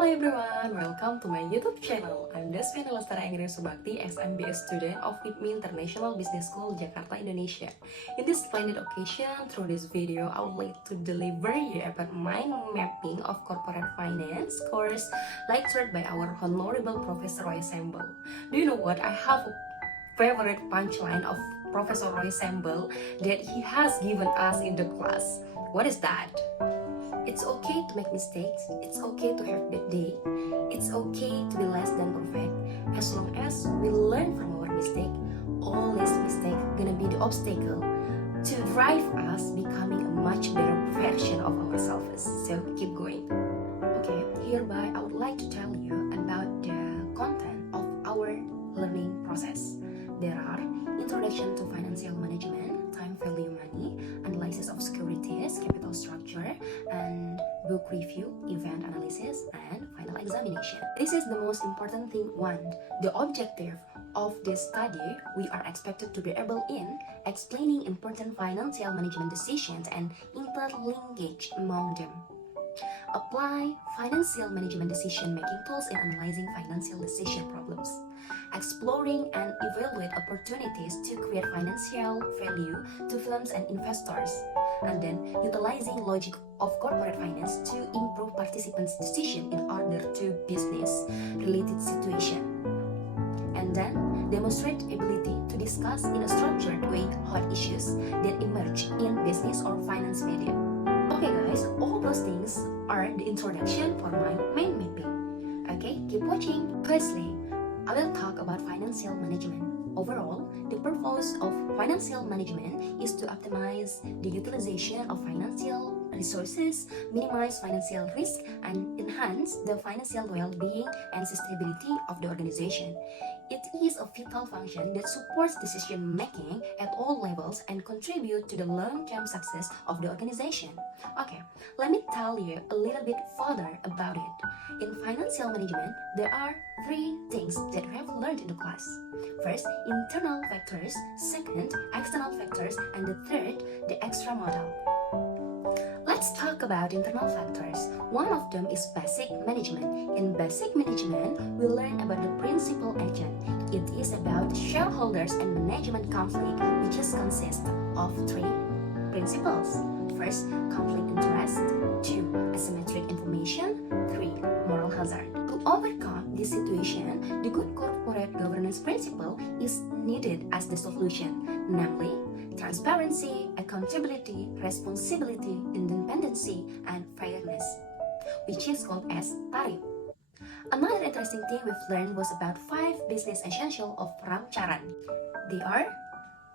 Hello everyone, welcome to my YouTube channel. I'm Desviana Lestari Anggiri Subakti, SMBS student of IPMI International Business School, Jakarta, Indonesia. In this splendid occasion, through this video, I would like to deliver you about mind mapping of corporate finance course lectured by our honorable Professor Roy Sembel. Do you know what? I have a favorite punchline of Professor Roy Sembel that he has given us in the class. What is that? It's okay to make mistakes, it's okay to have bad day, it's okay to be less than perfect. As long as we learn from our mistake, all these mistakes gonna be the obstacle to drive us becoming a much better version of ourselves. So keep going. Okay, hereby I would like to tell you about the content of our learning process. There are introduction to financial management, time value money, analysis of securities, capital structure, and book review, event analysis, and final examination. This is the most important thing. One, the objective of this study, we are expected to be able in explaining important financial management decisions and interlinkage among them. Apply financial management decision-making tools in analyzing financial decision problems. Exploring and evaluate opportunities to create financial value to firms and investors. And then utilizing logic of corporate finance to improve participants' decision in order to business-related situation. And then demonstrate ability to discuss in a structured way hot issues that emerge in business or finance media. Okay guys, all those things are the introduction for my mind mapping. Okay, keep watching. Firstly, I will talk about financial management. Overall, the purpose of financial management is to optimize the utilization of financial resources, minimize financial risk, and enhance the financial well-being and sustainability of the organization. It is a vital function that supports decision-making at all levels and contribute to the long-term success of the organization. Okay, let me tell you a little bit further about it. In financial management, there are three things that we have learned in the class. First, internal factors, second, external factors, and the third, the extra model. Let's talk about internal factors. One of them is basic management. In basic management, we learn about the principal agent. It is about shareholders and management conflict, which is consist of three principles. First, conflict interest. Two, asymmetric information. Three, moral hazard. To overcome this situation, the good corporate governance principle is needed as the solution, namely transparency, accountability, responsibility, independency, and fairness, which is called as TARIF. Another interesting thing we've learned was about 5 business essentials of Ramcharan. They are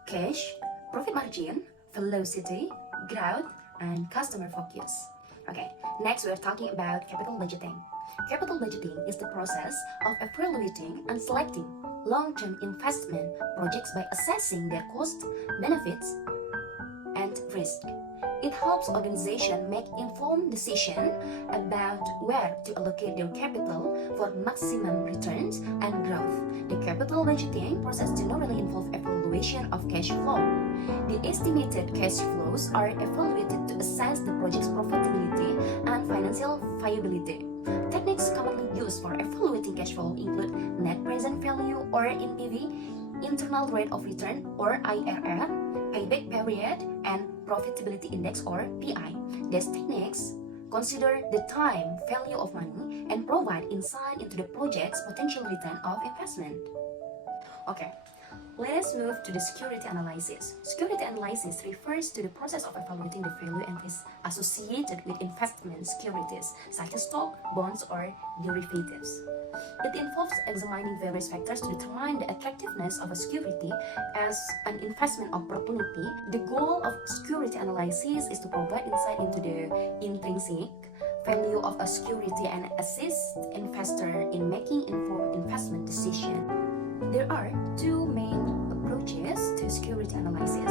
cash, profit margin, velocity, growth, and customer focus. Okay, next we're talking about capital budgeting. Capital budgeting is the process of evaluating and selecting long-term investment projects by assessing their cost, benefits, and risk. It helps organizations make informed decisions about where to allocate their capital for maximum returns and growth. The capital budgeting process generally involves evaluation of cash flow. The estimated cash flows are evaluated to assess the project's profitability and financial viability. Techniques commonly used for evaluating cash flow include net present value or NPV, internal rate of return or IRR, payback period, and profitability index or PI. These techniques consider the time value of money and provide insight into the project's potential return of investment. Okay, let us move to the security analysis. Security analysis refers to the process of evaluating the value and risk associated with investment securities, such as stock, bonds, or derivatives. It involves examining various factors to determine the attractiveness of a security as an investment opportunity. The goal of security analysis is to provide insight into the intrinsic value of a security and assist investor in making informed investment decisions. There are two main approaches to security analysis.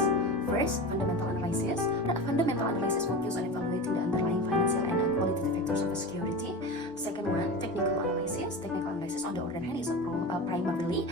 First, fundamental analysis. Fundamental analysis focuses on evaluating the underlying financial and qualitative factors of a security. Second one, technical analysis. Technical analysis, on the other hand, is primarily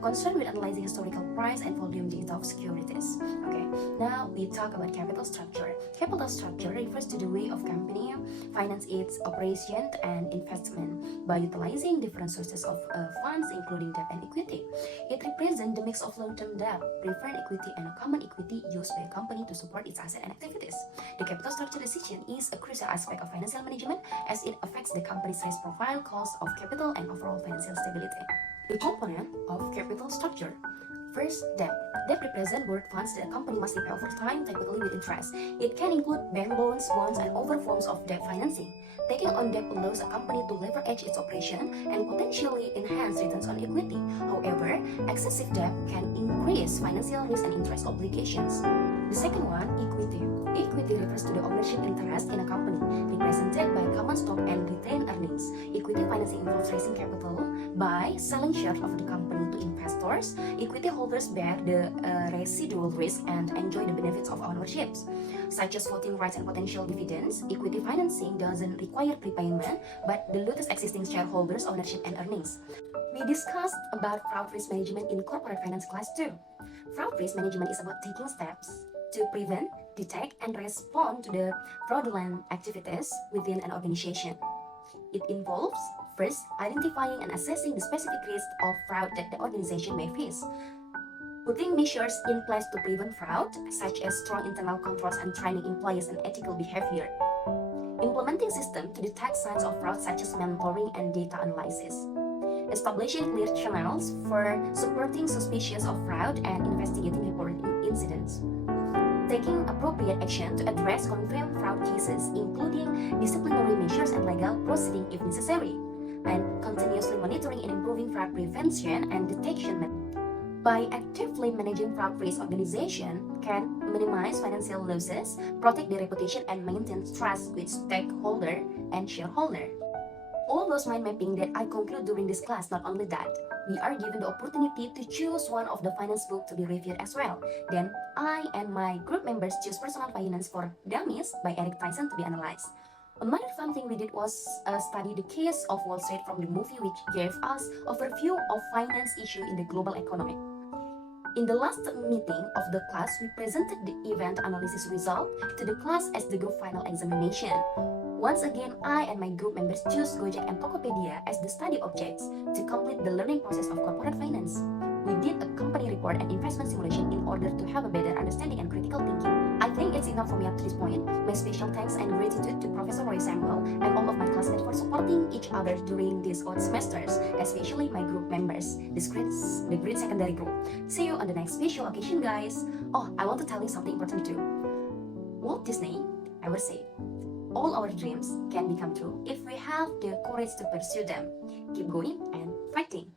concerned with analyzing historical price and volume data of securities. Okay, now we talk about capital structure. Capital structure refers to the way of company finance its operation and investment by utilizing different sources of funds, including debt and equity. It represents the mix of long-term debt, preferred equity, and a common equity used by a company to support its assets and activities. The capital structure decision is a crucial aspect of financial management as it affects the company's risk profile, cost of capital, and overall financial stability. The component of capital structure. First, debt. Debt represents borrowed funds that a company must repay over time, typically with interest. It can include bank loans, bonds, and other forms of debt financing. Taking on debt allows a company to leverage its operation and potentially enhance returns on equity. However, excessive debt can increase financial risk and interest obligations. The second one, equity. Equity refers to the ownership interest in a company, represented by common stock and retained earnings. Equity financing involves raising capital by selling shares of the company to investors. Equity holders bear the residual risk and enjoy the benefits of ownership, such as voting rights and potential dividends. Equity financing doesn't require prepayment, but dilutes existing shareholders' ownership and earnings. We discussed about fraud risk management in corporate finance class 2. Fraud risk management is about taking steps to prevent, detect, and respond to the fraudulent activities within an organization. It involves, first, identifying and assessing the specific risks of fraud that the organization may face, putting measures in place to prevent fraud, such as strong internal controls and training employees in ethical behavior, implementing systems to detect signs of fraud such as mentoring and data analysis, establishing clear channels for supporting suspicious of fraud and investigating reported incidents, taking appropriate action to address confirmed fraud cases, including disciplinary measures and legal proceeding if necessary, and continuously monitoring and improving fraud prevention and detection. By actively managing fraud risk, organization can minimize financial losses, protect their reputation, and maintain trust with stakeholder and shareholder. All those mind mapping that I conclude during this class, not only that, we are given the opportunity to choose one of the finance book to be reviewed as well. Then I and my group members choose Personal Finance for Dummies by Eric Tyson to be analyzed. Another fun thing we did was study the case of Wall Street from the movie, which gave us an overview of finance issue in the global economy. In the last meeting of the class, we presented the event analysis result to the class as the group final examination. Once again, I and my group members choose Gojek and Tokopedia as the study objects to complete the learning process of corporate finance. We did a company report and investment simulation in order to have a better understanding and critical thinking. I think it's enough for me up to this point. My special thanks and gratitude to Professor Roy Samuel and all of my classmates for supporting each other during these odd semesters, especially my group members, the great secondary group. See you on the next special occasion, guys. Oh, I want to tell you something important too. Walt Disney ever said, all our dreams can become true if we have the courage to pursue them. Keep going and fighting.